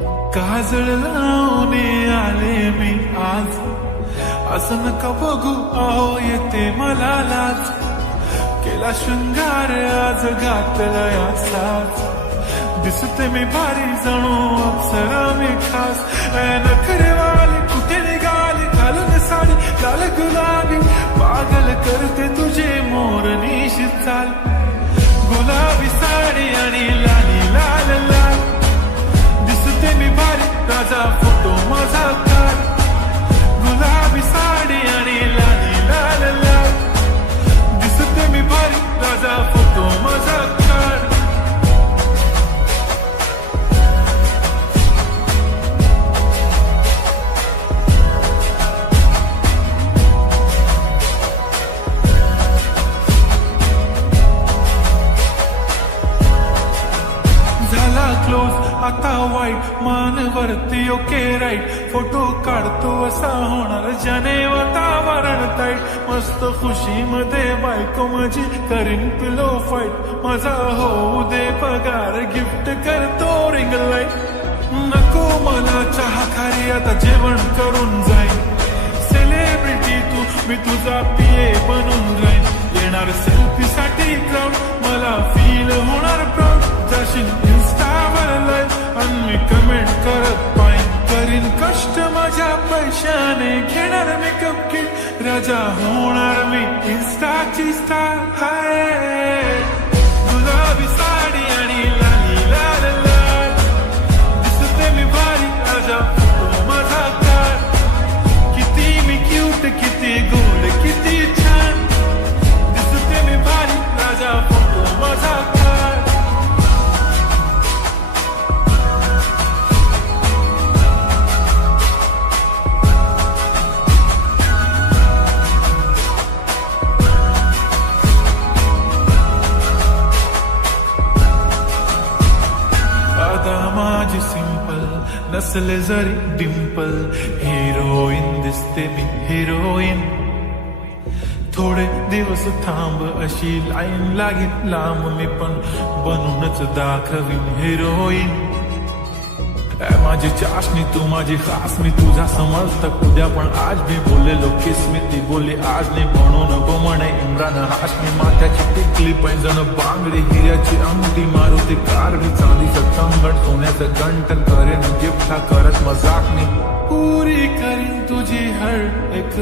काजळ लावून आले मी आज, असं नका बघू अहो येते मला लाज. केला शृंगार आज घातला असाच, दिसते मी भारी जणू अप्सरा मी खास. नखरेवाली कुठे निघाली घालून साडी लाल गुलाबी, पागल करते तुझे मोरनीशी चाल. गुलाबी साडी आणि लाली लाल लाल, दिसते मी भारी राजा फोटो माझा काढ. गुलाबी साडी आणि लाली लाल लाल, दिसते मी भारी राजा फोटो माझा काढ. क्लोज आता वाईट मानवरती ओके राईट, फोटो काढतो असा होणार ज्याने वातावरण ताईट. मस्त खुशीमध्ये बायको माझी करीन पिलो फाईट, माझा होऊ दे पगार गिफ्ट करतो रिंग लाईट. नको मला चहा खारी आता जेवण करून जाईन, सेलिब्रिटी तू मी तुझा पिये बनून जाईन. येणार सेल्फी साठी क्राऊड मला फील होणार प्राऊड, जाशील इन्स्टावर लाईव्ह आणि मी कमेंट करत पाहिन. करीन कष्ट माझ्या पैशाने घेणार मेकअप किट, राजा होणार मी इन्स्टाची स्टार. हाय गुलाबी साडी आणि लाली लाल लाल, दिसते मी भारी राजा फोटो माझा काढ. किती मी क्यूट किती गोड किती छान, दिसते मी भारी राजा फोटो माझा काढ. माझी सिंपल नसले जरी डिंपल, हिरोईन दिसते मी हिरोईन. थोडे दिवस थांब अशी लाईन लागेल लांब, मी पण बनूनच दाखवीन हिरोईन. माझी चाशनी तू माझी खास, मी तुझा समर्थक उद्या पण आज मी बोललेलो किस मी ती बोली आज नाही. म्हणून नको म्हणे इम्रान हाशमी, माथ्याची टिकली पैंजण बांगडी हिऱ्याची अंगठी, मारुती कार मी चांदीचं कंगण सोन्याचं गंटन, करेन गिफ्ट हा करत मजाक मी. पुरी करीन तुझी हर एक